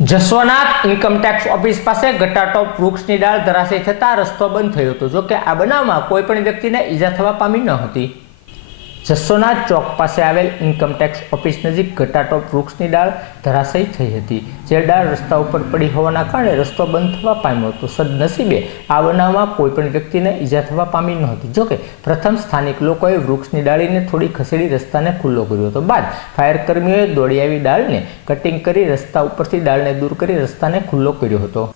જસવનાથ income tax office પાસે ગટાટોપ વૃક્ષની ડાળ ધરાશયી થતાં રસ્તો બંધ થયો હતો. જોકે આ બનાવમાં કોઈ પણ વ્યક્તિને ઈજા થવા પામી ન હતી. જસોનાથ ચોક પાસે આવેલ ઇન્કમટેક્સ ઓફિસ નજીક ઘટાટોપ વૃક્ષની ડાળ ધરાશયી થઈ હતી. જે ડાળ રસ્તા ઉપર પડી હોવાના કારણે રસ્તો બંધ થવા પામ્યો હતો. સદનસીબે આ બનાવમાં કોઈપણ વ્યક્તિને ઈજા થવા પામી નહોતી. જોકે પ્રથમ સ્થાનિક લોકોએ વૃક્ષની ડાળીને થોડી ખસેડી રસ્તાને ખુલ્લો કર્યો હતો. બાદ ફાયર કર્મીઓએ દોડી આવી ડાળને કટિંગ કરી રસ્તા ઉપરથી ડાળને દૂર કરી રસ્તાને ખુલ્લો કર્યો હતો.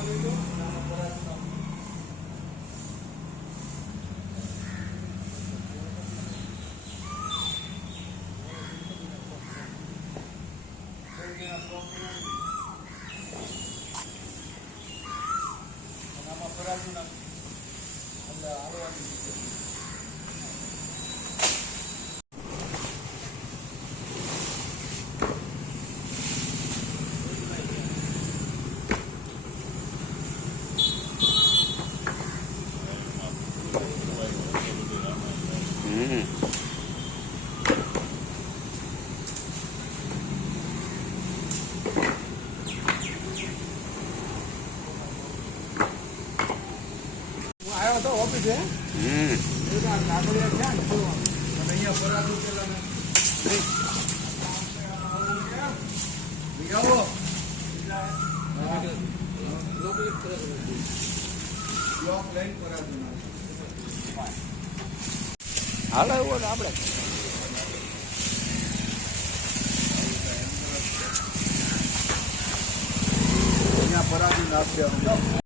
Nama peradilan Anda, halo wajib. આવ્યો હતો ઓફિસે તો આ કાગળિયા ક્યાં અને અહીંયા ફરાતું પેલા આવો બ્લોક લઈને હાલો એવું ને આપણે. પરાજી નાખ્યા